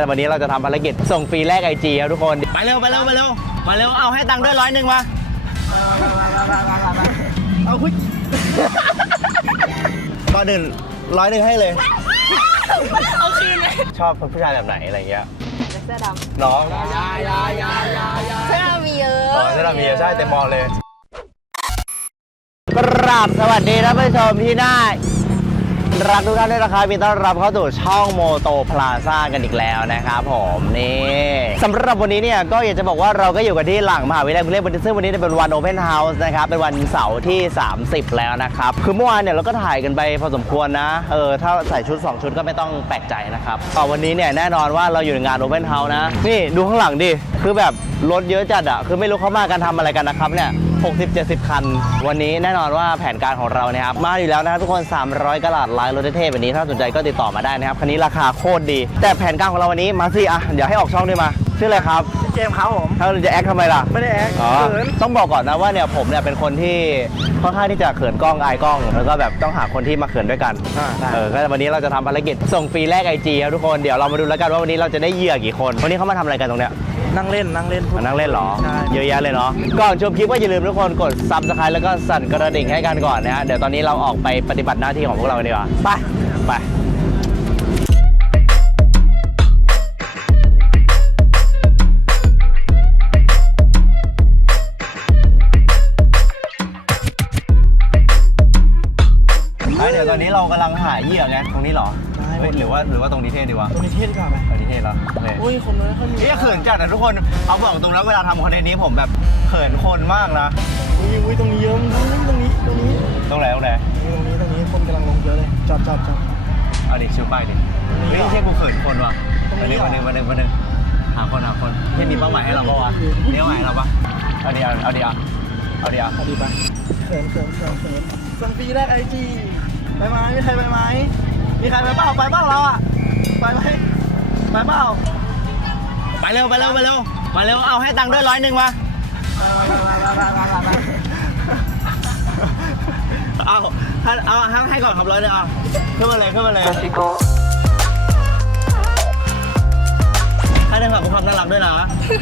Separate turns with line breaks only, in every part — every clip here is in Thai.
วันนี้เราจะทำภารกิจส่งฟรีแลกไอจีครับทุกคนไปเร็วไปเร็วไปเร็วมาเร็วเอาให้ตังค์ด้วย100มาเอาคุยก่อนอื่น100ให้เลย
เอาคืนเลย
ชอบผู้ชายแบบไหนอะไรเงี้ย
เสื้อดำ
น้อง
เสื้อมีเยอะ
เสื้อมีเยอะใช่เต็มมอเลยกราบสวัสดีท่านผู้ชมที่น่ารักทุกท่านด้วยนะครับมีต้อนรับเข้าสู่ช่องโมโตพลาซ่ากันอีกแล้วนะครับผมนี่สำหรับวันนี้เนี่ยก็อยากจะบอกว่าเราก็อยู่กันที่หลังมหาวิทยาลัยกรุงเทพฯซึ่งวันนี้เป็นวันโอเพนเฮาส์นะครับเป็นวันเสาร์ที่30แล้วนะครับคือเมื่อวานเนี่ยเราก็ถ่ายกันไปพอสมควรนะถ้าใส่ชุด2ชุดก็ไม่ต้องแปลกใจนะครับต่อวันนี้เนี่ยแน่นอนว่าเราอยู่ในงานโอเพนเฮาส์นะนี่ดูข้างหลังดิคือแบบรถเยอะจัดอะคือไม่รู้เขามากันทำอะไรกันนะครับเนี่ย60-70 คันวันนี้แน่นอนว่าแผนการของเราเนี่ยครับมาอยู่แล้วนะครับทุกคน300กะรัตลายรถเท่ๆแบบนี้ถ้าสนใจก็ติดต่อมาได้นะครับคันนี้ราคาโคตรดีแต่แผนการของเราวันนี้มาสิอ่ะเดี๋ยวให้ออกช่องด้วยมาชื่ออะไรครับ
เจมส์ครับผม
ถ้าเราจะแอคทำไมล่ะ
ไม่ได้แอค
ต้องบอกก่อนนะว่าเนี่ยผมเนี่ยเป็นคนที่ค่อนข้างที่จะเขินกล้องอายกล้องแล้วก็แบบต้องหาคนที่มาเขินด้วยกันก็วันนี้เราจะทำภารกิจส่งฟรีแลกไอจีครับทุกคนเดี๋ยวเรามาดูแล้วกันว่าวันนี้เราจะได้เหยื่อกี่คนวันนี้เขามาทำอะไรกันตรงเนี้ย
นั่งเล่น
หรอเยอะแยะเลยเนาะก่อนชมคลิปก็อย่าลืมทุกคนกด Subscribe แล้วก็สั่นกระดิ่งให้กันก่อนนะฮะเดี๋ยวตอนนี้เราออกไปปฏิบัติหน้าที่ของพวกเราดีกว่าไปเดี๋ยวตอนนี้เรากำลังหาเหยื่อไงตรงนี้หรอหรือว่าตรงนี้เท่ดีวะ
ตรงนี้เท่ดีกว่าไหม
ตรงนี้เท่เหรอ
อุ้ยคนน้อยเขาอยู่
เขินจัดนะทุกคนเอาบอกตรงแล้วเวลาทำคอนเทนต์นี้ผมแบบเขินคนมากนะ
อุ้ยตรงนี้เยอะตรงนี้
ตรงไหน
ตรงนี้คนกำลังลงเยอะเลยจอด
เอาดิชิวไปดินี่ใช่กูเขินคนว่ะวันนึงหาคนที่มีเป้าหมายให้เราปะวะนี่เป้าหมายเราปะเอาดิ
ไปเขินสังปีแรกไอจีไปไหมมีใครไปไหมมีใครไปเปล่าเราอ่ะไปไหมไปเปล่า
ไปเร็วมาเร็วเอาให้ตังค์ด้วย100มาเอาให้ก่อนครับ100เอาขึ้นมาเลยให้ได้ฝากความน่ารักด้วยนะ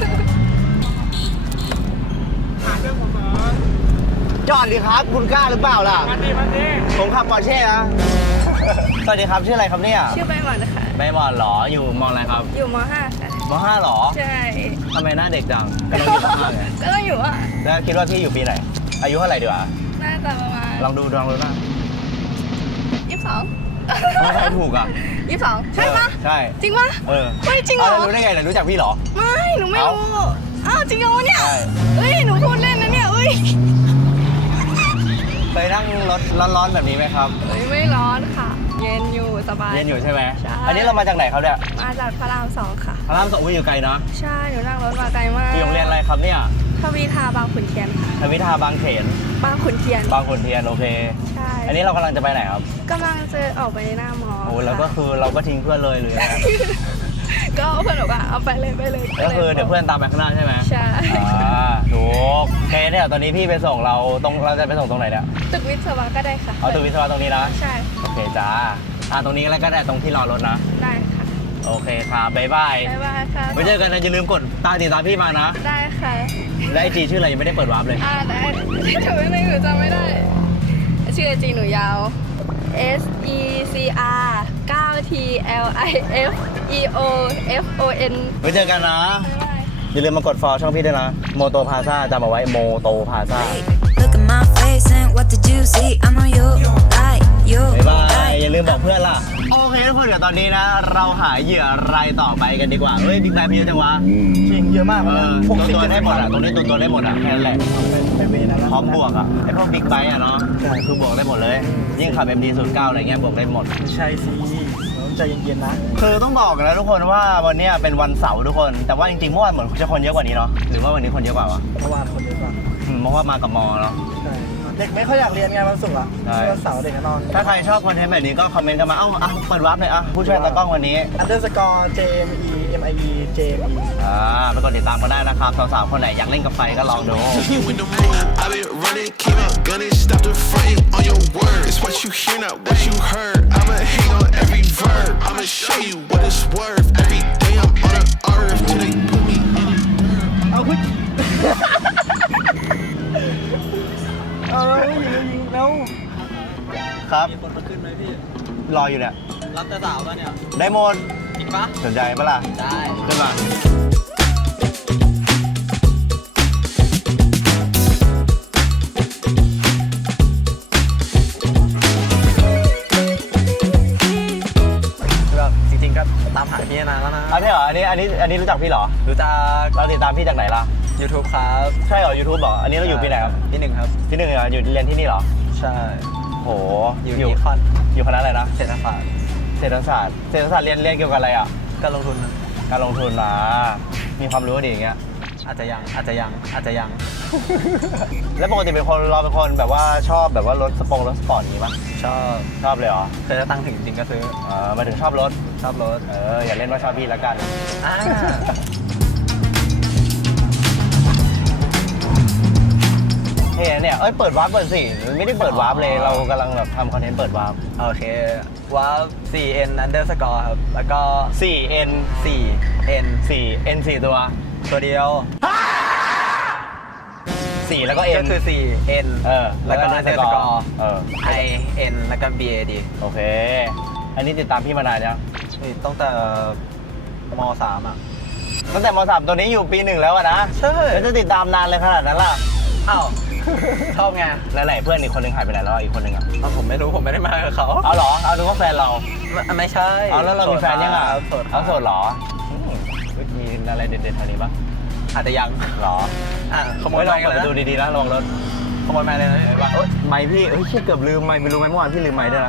จอดดิครับคุณกล้าหรือเปล่าล่ะ
มันดี
ผมขับปอร์เช่นะสวัสดีครับชื่ออะไรครับเนี่ย
ชื่อใบหมอนค่ะ
ใบหมอนหรออยู่ม.อะไรครับ
อยู่ม.5ค่ะ
ม.5หรอ
ใช่
ทำไมหน้าเด็กจังก็ต้องอยู่ม.5ไง
ก็ต้องอยู่
แล้วคิดว่าพี่อยู่ปีไหนอายุเท่าไหร่ดีวะ
น่าจะประมาณ
ลองดูหน้า
22
ไม่ใช่ถูกอ่ะ
22ใช่ปะ
ใช่
จริงปะไม่จริงเหรอ
รู้ได้ไงรู้จักพี่หรอ
ไม่หนูไม่รู้อ้าวจริงเหรอเนี่ยเฮ้ยหนูพูดเล่นนะเนี่ย
เคยนั่งรถร้อนๆแบบนี้ไหมครับ
ไม่ร้อนค่ะเย็นอยู่สบาย
เย็นอยู่ใช่ไหมอันนี้เรามาจากไหนครับเนี่ย
มาจากพระราม2ค่ะ
พระราม2อยู่ไกลเนาะ
ใช่หนูนั่งรถมาไกลมาก
อยู่โรงเรียนอะไรครับเนี่ย
ทวีทาบางขุนเทียนค่ะ
ทวีทาบางเขน
บางขุนเทียน
โอเค
ใช่
อันนี้เรากำลังจะไปไหนครับ
กำลังจะออกไปหน้ามอ
แล้วก็คือเราก็ทิ้งเพื่อนเลยหรือยังไง
ก็เพื่อนบอกว่าเอาไปเลย
ก็คือเดี๋ยวเพื่อนตามไปข้างหน้าใช่ไหม
ใช่
ถูกโอเคเนี่ยตอนนี้พี่ไปส่งเราจะไปส่งตรงไหนเนี่ย
ตึกวิศวะก็ได้ค่ะ
ตึกวิศวะตรงนี้นะ
ใช่
โอเคจ้าตรงนี้แล้วก็ได้ตรงที่รอรถนะ
ได้ค่ะ
โอเคครับบ๊ายบาย
ค่ะ
ไว้เจอกันนะอย่าลืมกดติดตามพี่มานะ
ได้ค่ะ
และไอจีชื่ออะไรยังไม่ได้เปิดวาร์ปเลย
ได้ถูกไหมหนูจำไม่ได้ชื่อไอจีหนูยาว SECR 9TLIFEOFON
ไว้เจอกันนะอย่าลืมมากดฟอลช่องพี่ด้วยนะโมโตพาซ่าจำเอาไว้โมโตพาซ่าบ๊ายบายอย่าลืมบอกเพื่อนล่ะโอเคทุกคนเดี๋ยวตอนนี้นะเราหาเหยื่อรายต่อไปกันดีกว่าเฮ้ยบิ๊กแบงค์เยอะจังวะ
จริงเยอะมาก
ตัวได้หมดตรงนี้ตัวได้หมดแค่นั้นแหละพร้อมบวกไอพวกบิ๊กไบค์เนาะคือบวกได้หมดเลยยิ่งขับ MD09 อะไรเงี้ยบวกได้หมด
ใช่สิใจเย็นๆนะ
คือต้องบอกนะทุกคนว่าวันนี้เป็นวันเสาร์ทุกคนแต่ว่าจริงๆเมื่อวานเหมือนจะคนเยอะกว่านี้เนาะหรือว่าวันนี้คนเยอะกว่าวะ
เมื่อวานคนเยอะกว่า
เพราะว่ามากับมอเนาะ
ใช่เด็กไม่ค่อยอยากเรียนไงวันศุกร์อ่ะวันเสาร์เด็กนอน
ถ้าใครชอบคอนเทนต์แบบนี้ก็คอมเมนต์กันมาเปิดวาร์ปเลยผู้ช่วยตากล้องวันนี้
_JME
ไปกดติดตามกันได้นะครับสาวๆคนไหนอยากเล่นกับไฟก็ลองดู
I'ma hang on every verb. I'ma show you what it's worth. Every day I'm
รออยู่เนี่ย
รับแต่สาวป่ะเนี่ย
ได้หมด
จริงปะ
สนใจปะล่ะ
ได้
ขึ้นมา
แบบจริงๆก็ตามหาพี่นานแล้วนะ
อันนี้เหรออันนี้รู้จักพี่เหรอ
รู้จัก
เราติดตามพี่จากไหนล่ะ
YouTube ครับ
ใช่เหรอ YouTube เหรออันนี้เราอยู่ปีไหนครับ
ปี 1ครับ
ที่หนึ่งเหรออยู่เรียนที่นี่เหรอ
ใช่
โห
อยู่นิคอน
อยู่คณะอะไรนะ
เศรษฐศาสตร์
เศรษฐศาสตร์เรียนเกี่ยวกับอะไรอ่ะ
การลงทุนนะ
การลงทุนนะมีความรู้ดีอย่างเงี้ย
อาจจะยัง
แล้วปกติเราเป็นคนแบบว่าชอบแบบว่ารถสปอร์ตอย่างงี้ปะ
ชอบ
ชอบเลยเหรอ
เคยจะตั้งถึงจริงก็ซื้อ
มาถึงชอบรถ
ชอบรถ
อย่าเล่นว่าชอบพี่ละกัน
อ่า
เฮ้ยเนี่ยเปิดวาร์ปเปิดสิไม่ได้เปิดวาร์ปเลยเรากำลังแบบทำคอนเทนต์เปิดวาร์ป
โอเคว่า 4N underscore ครับ แล้วก็
4N
4N
4N 4ตัว
ตัวเดียว
4แล้วก็
ก็
N
คือ 4N
แล้วก็
underscore IN แล้วก็ BAD
โอเค อันนี้ติดตามพี่มานานยัง
นี่ตั้งแต่ม.3 อ่ะ
ตั้งแต่ม.3 ตัวนี้อยู่ปี 1 แล้วอะนะ
ใช่
แล้วจะติดตามนานเลยขนาดนั้นล่ะ
อ้าว ชอบไง
แล้วไหนเพื่อนอีกคนหนึงหายไปไหนแล้วอีกคนหนึงอ่ะ
อ้าวผมไม่รู้ผมไม่ได้มากับเขา
เอาเหรอเอาดูว่าแฟนเรา
ไม่ใช่
เอาแล้วเรามีแฟนยังอ่ะ
โสด
เอาโสดเหรอเฮ้ยมีอะไรเด็ดๆแถวนี้ปะ
อาจจะยัง
เหรอ
ขโมย
ล
ไป
อง
กัน
เปิด
เลย
ประตู
นะ
ดีๆนะระวังรถ
ขโมยมาเลยนะเห็นปะ
ไมค์พี่เชี่ยเกือบลืมไมค์ไม่รู้ไหมเมื่อวานพี่ลืมไมค์ด้วยนะ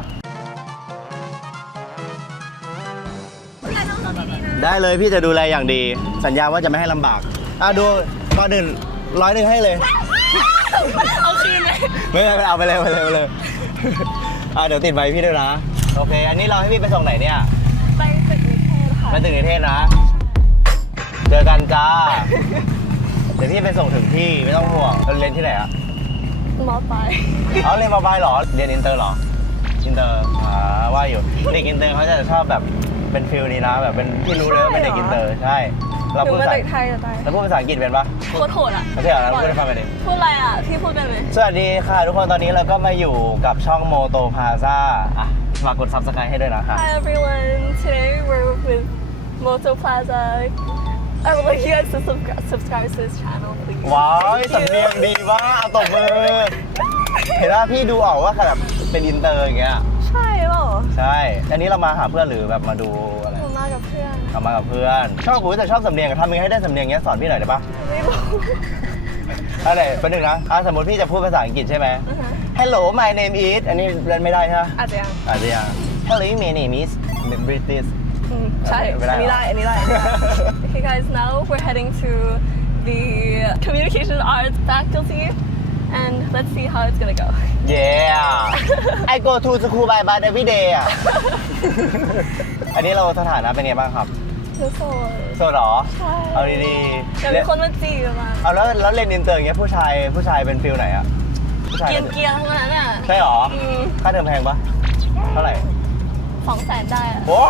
แต่ต้องทำดีๆนะ
ได้เลยพี่จะดูแลอย่างดี สัญญาว่าจะไม่ให้ลำบากดูก่อนอื่น100ให้เลย
เอาคืนเลย
ไม่เอาไปเลยเดี๋ยวติดไว้พี่ด้วยนะโอเค อันนี้เราให้พี่ไปส่งไหนเนี่ย
ไปตึกนิเทศค่ะ
ไปตึกนิเทศนะเจอกันจ้าเดี๋ยวพี่ไปส่งถึงที่ไม่ต้องห่วงเราเรียนที่ไหนอะ
มอไป
เอาเรียนม.ปลายเหรอเรียนอินเตอร์เหรออินเตอร์ว่าอยู่เด็กอินเตอร์เขาจะชอบแบบเป็นฟิลนี้นะแบบเป็นพี่รู้เลยว่าเป็นเด็กอินเตอร์ใช่
ห
เรา
นู
พูด
เป็น
ภาษา
เด็กไทยจะตาย
เราพูดภาษาอังกฤษเป็นปะ
โคตรโหดอ่ะ
ไม่ใช่เหรอเราพูดให้ฟังไปดิ
พูดอะไรอ่ะ พี่พูดได้ไหม
สวัสดีค่ะทุกคนตอนนี้เราก็มาอยู่กับช่องโมโตพาซ่าฝากกด subscribe ให้ด้วยนะคะ
Hi everyone today we're with Moto Plaza I would like you guys to subscribe to this channel please
ว้ายสำเนียงดีมากเอาตบมือ เห็นว่าพี่ดูออกว่าแบบเป็นอินเตอร์อย่างเงี้ย
ใช่เหรอ
ใช่อันนี้เรามาหาเพื่อนหรือแบบมาดูอะไร
ผมมากับเพื่อน
มากับเพื่อนชอบกูแต่ชอบสำเนียงทำยังไงให้ได้สำเนียงเงี้ยสอนพี่หน่อยได้ปะ
ไม่รู้
อะไรเป็นหนึ่งนะสมมติพี่จะพูดภาษาอังกฤษใช่ไหม Hello my name is อันนี้เรียนไม่ได้ใช่ไหม
อาจจะยัง
อาจจะยัง Hello my name is British
ใช่
ไม่ได้
อันนี้ได้ อันนี้ได้ Okay guys now we're heading to the communication arts faculty and let's see how it's gonna go
Yeah I go to school by bus every day อ่ะ อันนี้เราสถานะเป็นไงบ้างครับ
หนูโสด
โสดเหรอ
ใช่
เอาดี
เดี๋ยวมีคนมาจีบมา
เอาแล้วเรียนอินเตอร์อย่างเงี้ยผู้ชายเป็นฟิลไหนอ่ะผู้ชาย
เกรียนๆทั้งนั้นอ่ะ
ใช่เหรอ
อืม
ค่าเทอมแพงปะเท่าไหร่
200,000ได้อ่ะ
โอ้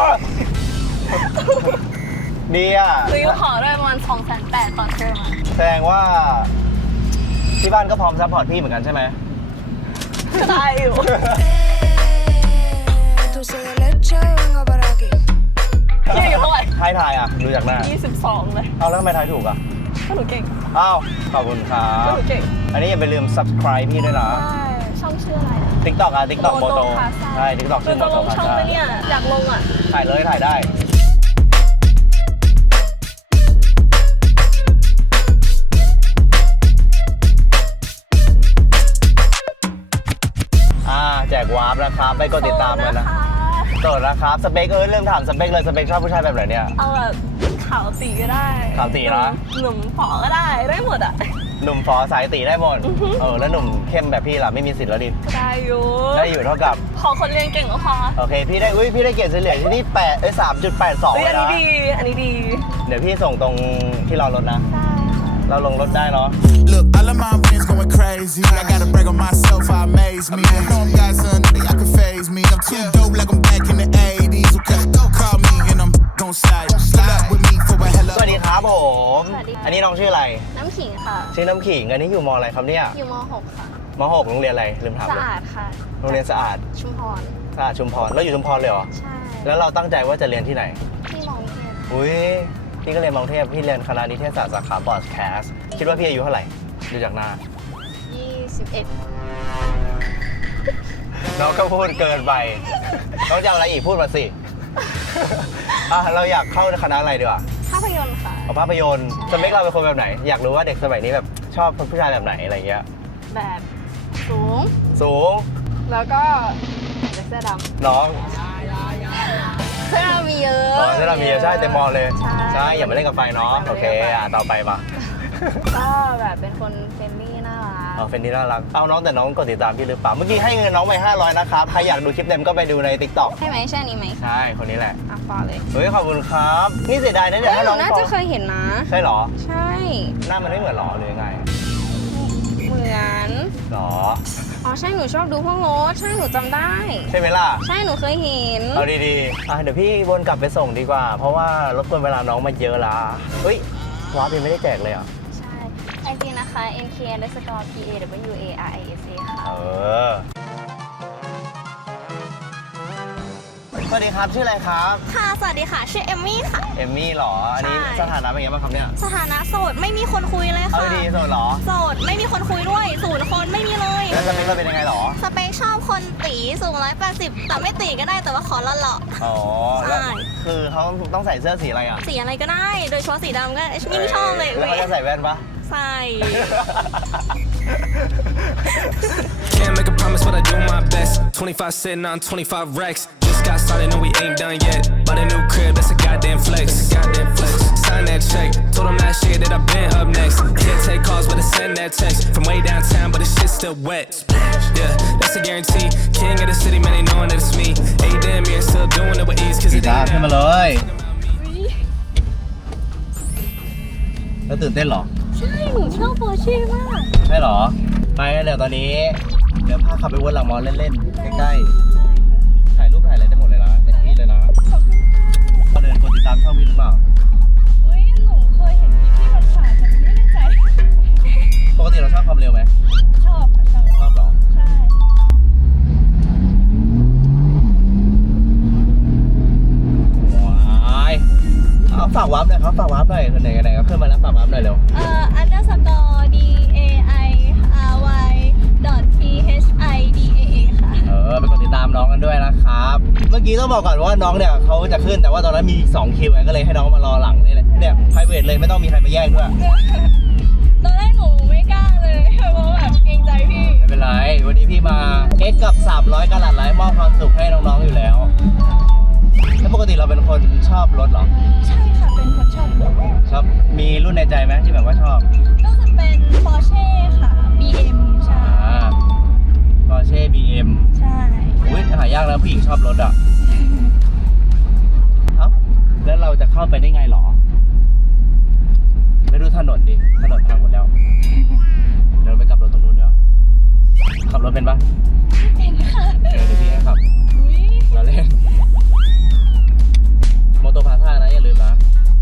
ดีอ่ะ
หนูขอได้ประมาณ280,000ตอนเทอมอ่ะ
แสดงว่าที่บ้านก็พร้อมซัพพอร์ตพี่เหมือนกันใช่ไหม
ก็ได้อยู่
Dulce de leche, venga para aquí.
พี่อายู่เท่าไหร่
ทายอ่ะดูจากหน้า
22เลย
เอาแล้วทำไมทายถูกอ่ะ
ก็หนูเก่ง
อ้าวขอบคุณครั
ก็
บ
หนูเก่ง
อันนี้อย่าไปลืม subscribe พี่ด้วยนะ
ใช่ช่องชื่ออะไรอ่ะ
TikTok อ่ะ TikTok โมโต
พาซ่า
ใช่ TikTok
หนู
ชื่อโม
จะ
โต
ลง
พา
ช่อง
ซ่า
ไหมเนี่ย อยากลงอ่ะ
ถ่ายเลยถ่ายได้ แจกวาร์ปนะครับไปกดติดตามกันนะโสดนะครับสเปคเรื่องถามสเปคเลยสเปคชอบผู้ชายแบบไหนเนี่ย
เอาแบบขาวตีก็ได้
ขาวตีนะ
หนุ่มฝอก็ได้ ได้หมดอ่ะ
หนุ่มฟอสายตีได้หมดแล้วหนุ่มเข้มแบบพี่ล่ะไม่มีสิทธิ์แล้วดิ
ก็ได้อยู่
ได้อยู่เท่ากับ
ขอคนเรียนเก่งก็พอ
โอเคพี่ได้พี่ได้เกรดเฉลี่ยที่นี่3.82
เฮ้ย
เลย
อัน
นะ
นี้ดี อันนี้ดี
เดี๋ยวพี่ส่งตรงที่เรารถนะ
ได้ค่ะ
เราลงรถได้เนาะ
Look, all of my friends going crazy. I gotta brag on myself, I amaze me. I know I'm got something that can phase me. I'm too dope like I'm back in the 80s. Okay, call me and I'm gon' slide. Slide up with me for a hell
สวัสดีครับผม
สวัสดีค่ะ
อันนี้น้องชื่ออะไร
น้ำขิงค่ะ
ชื่อน้ำขิงอันนี้อยู่มอะไรครับเนี่ย
อยู่ม .6 ค่ะ
ม .6 โรงเรียนอะไรลืมถาม
สะ
เลย
อาดค่ะ
โรงเรียนสะอาด
ชุมพร
สะอาดชุมพรแล้วอยู่ชุมพรเลยเหรอ
ใช่
แล้วเราตั้งใจว่าจะเรียนที่ไหน
ที่มองเทพ
อุ้ยพี่ก็เรียนมองเทพพี่เรียนคณะนิเทศศาสตร์สาขาบอดแคสต์คิดว่าพี่อายุเท่าไหร่ดูจากหน้า
21
น้องก็พูดเกินไป น้องจะเอาอะไรอีกพูดมาสิ เราอยากเข้าคณะอะไรดีกว่า
ภาพยนตร์ค่ะ
เอาภาพยนตร์สเปคเราเป็นคนแบบไหน อยากรู้ว่าเด็กสมัยนี้แบบชอบผู้ชายแบบไหนอะไรเงี้ย
แบบสูง
สูง
แล้วก็เสื้อด
น้อง
ำเสื้อดำมีเยอะ
ที่เรามีใช่เต็มมอลเลย
ใช่
อย่ามาเล่นกับไฟเนาะโอเคต่อไปมา
ก็แบบเป็นคนเฟรนลี่น่ารัก
เฟนนี่น่ารักเอาน้องแต่น้องกดติดตามพี่หรือเปล่าเมื่อกี้ให้เงินน้องไป500นะครับใครอยากดูคลิปเต็มก็ไปดูใน TikTok
ใช่ไหมใช่นี้ไหม
ใช่คนนี้แหละ
อ่ะฟอเลย
เฮ้ยขอบคุณครับนี่เสียดายนะเนี่ย
เฮ้ย
ถ้า
หนู
น้อง
น่า
ฟอ
จะเคยเห็นนะ
ใช่เหรอ
ใช่
หน้ามันไม่เหมือนหรอหรือยังไง
เหมือน
หรอ
อ๋อใช่หนูชอบดูพวกรถใช่หนูจำได้
ใช่ไหมล่ะ
ใช่หนูเคยเห็น
เอาดีๆเดี๋ยวพี่วนกลับไปส่งดีกว่า เพราะว่ารบกวนเวลาน้องมาเยอะละเฮ้ยวาร์ปยังไม่ได้แจกเลยอ่ะ
ใช่ไอจีนะคะ NK_PAWARISA ค่ะ
สวัสดีครับชื่ออะไรครับ
ค่ะ สวัสดีค่ะ ชื่อเอมมี่ค่ะ
เอมมี่หรอ อันนี้
ใช่
สถานะเป็นไงบ้างครับเนี่ย
สถานะโสดไม่มีคนคุยเลย
เอา
ค่ะ
ดีๆโสดเหรอ
โสดไม่มีคนคุยด้วย0 คนไม่มีเลย
แล้วสเปคเราเป็นยังไงหรอ
สเปคชอบคนตีสูง180แต่ไม่ตีก็ได้แต่ว่าขอหล่อ
อ๋อแล้ว
ใช่
คือเขาต้องใส่เสื้อสีอะไรอ่ะ
ๆสีอะไรก็ได้ โดยเฉพาะสีดำก็ยิ่งชอบเลย
แล้วเขาจะใส่แว่นปะ
ใส่
Can't make a promise, but I do my best. 25 sitting on 25 racks. Just got started, no, we ain't done yet. But a new crib, that's a goddamn flex. Sign that check. Told them last year that I've been up next. Can't take calls, but I send that text. From way downtown, but the shit's still wet. Yeah, that's a guarantee. King of the city, man, they knowing that it's me. Ain't damn here, still doing it with ease. Cause it
จ้า
ain't
ขึ้นมาเลย แล้วตื่นเต้นเหรอ
ใช่หนูชอบโปรเช่มาก
ใช่เหรอ ไปเดี๋ยวตอนนี้ เดี๋ยวพาขับไปวนหลังมอเล่นๆ ใกล้ๆ ถ่ายรูปถ่ายอะไรได้หมดเลยนะเต็มที่เลยนะก็เดินกดติดตามช่องพี่หรือเปล่า
เฮ้ยหนูเคยเห็นพี่ผ่านๆแต่ไม่แน่ใจ
ปกติเราชอบความเร็วไหม
ชอบค่ะชอบ
ชอบเหรอ
ใช่
ว้ายเอาฝากวาร์ปหน่อยครับฝากวาร์ปหน่อยไหนๆก็ขึ้นมาแล้วฝากวาร์ปหน่อยเร็ว
underscore DAIRY.THIDAA ค่ะ
ไปกดติดตามน้องกันด้วยนะครับ เมื่อกี้ต้องบอกก่อนว่าน้องเนี่ยเขาจะขึ้นแต่ว่าตอนนั้นมีอีก2คิวไงก็เลยให้น้องมารอหลังนี่แหละเนี่ย private เลยไม่ต้องมีใครมาแย่งด้วย
ตอนแรกหนูไม่กล้าเลยเพราะว่าแบบเกรงใจพี่
ไม่เป็นไร วันนี้พี่มาเอ็กกับ300กะรัตไลฟ์มอบความสุขให้น้องๆอยู่แล้ว แล้วปกติเราเป็นคนชอบรถเหรอ
ใช่ค่ะเป็นคนชอบรถ
ชอบ มีรุ่นในใจไหมที่แบบว่าชอบ
ก็จะเป็น Porsche ค่ะ BM ใช่
Porsche BM
ใช่
อุ้ยหายากนะผู้หญิงชอบรถอ่ะ เอ้า แล้วเราจะเข้าไปได้ไงหรอ ไม่ดูถนนดิ ถนนพังหมดแล้ว เดี๋ยวเราไปกลับรถตรงนู้นเดี๋ยวาขับรถเป็นปะ
เป็นค่ะ
เดี๋ยวพี่ให้ขับ
อุ้ย
เราเล่น โมโตพาซ่านะอย่าลืมนะ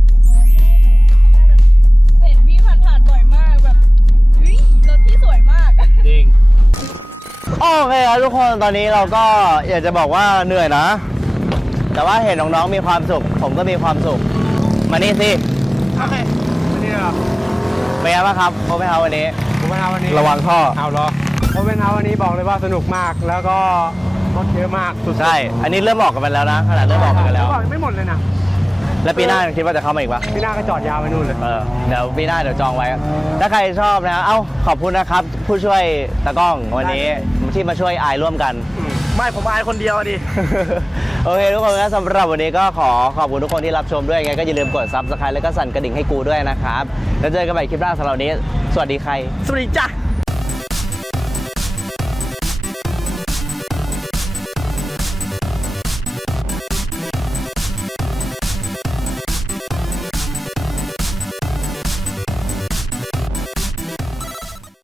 เห็นพี่ผ่านๆบ่อยมากแบบอุ้ยรถพี่สวยมาก
จริง โอเคครับทุกคนตอนนี้เราก็อยากจะบอกว่าเหนื่อยนะ แต่ว่าเห็นน้องๆมีความสุข ผมก็มีความสุข มานี่สิ
โอเคนี่เหรอ
เป็นไงบ้างครับโคเปนเฮาส์วันนี้
ผมมาวันนี้
ระวังท่อ
เอาเหรอผมเป็นเอาวันนี้บอกเลยว่าสนุกมากแล้วก็รถเยอะมากสุดๆ
ใช่ อันนี้เริ่มออกกันไปแล้วนะขนาดเริ่มออกกันแล้ว
บอกไม่หมดเลยนะ
แล้วปีหน้าคิดว่าจะเข้ามาอีกปะ
พี่หน้าก็จอดยาวไปนู่นเลย
เดี๋ยวปีหน้าเดี๋ยวจองไว้ ถ้าใครชอบนะเอ้าขอบคุณนะครับ ผู้ช่วยตากล้องวันนี้ที่มาช่วยอายร่วมกัน
ไม่ผมอายคนเดียวดิ
โอเคทุกคนนะสำหรับวันนี้ก็ขอขอบคุณทุกคนที่รับชมด้วยยังไงก็อย่าลืมกด Subscribe แล้วก็สั่นกระดิ่งให้กูด้วยนะครับแล้วเจอกันใหม่คลิปหน้าสำหรับวันนี้ สวัสดีใคร
สวัสดีจ้ะ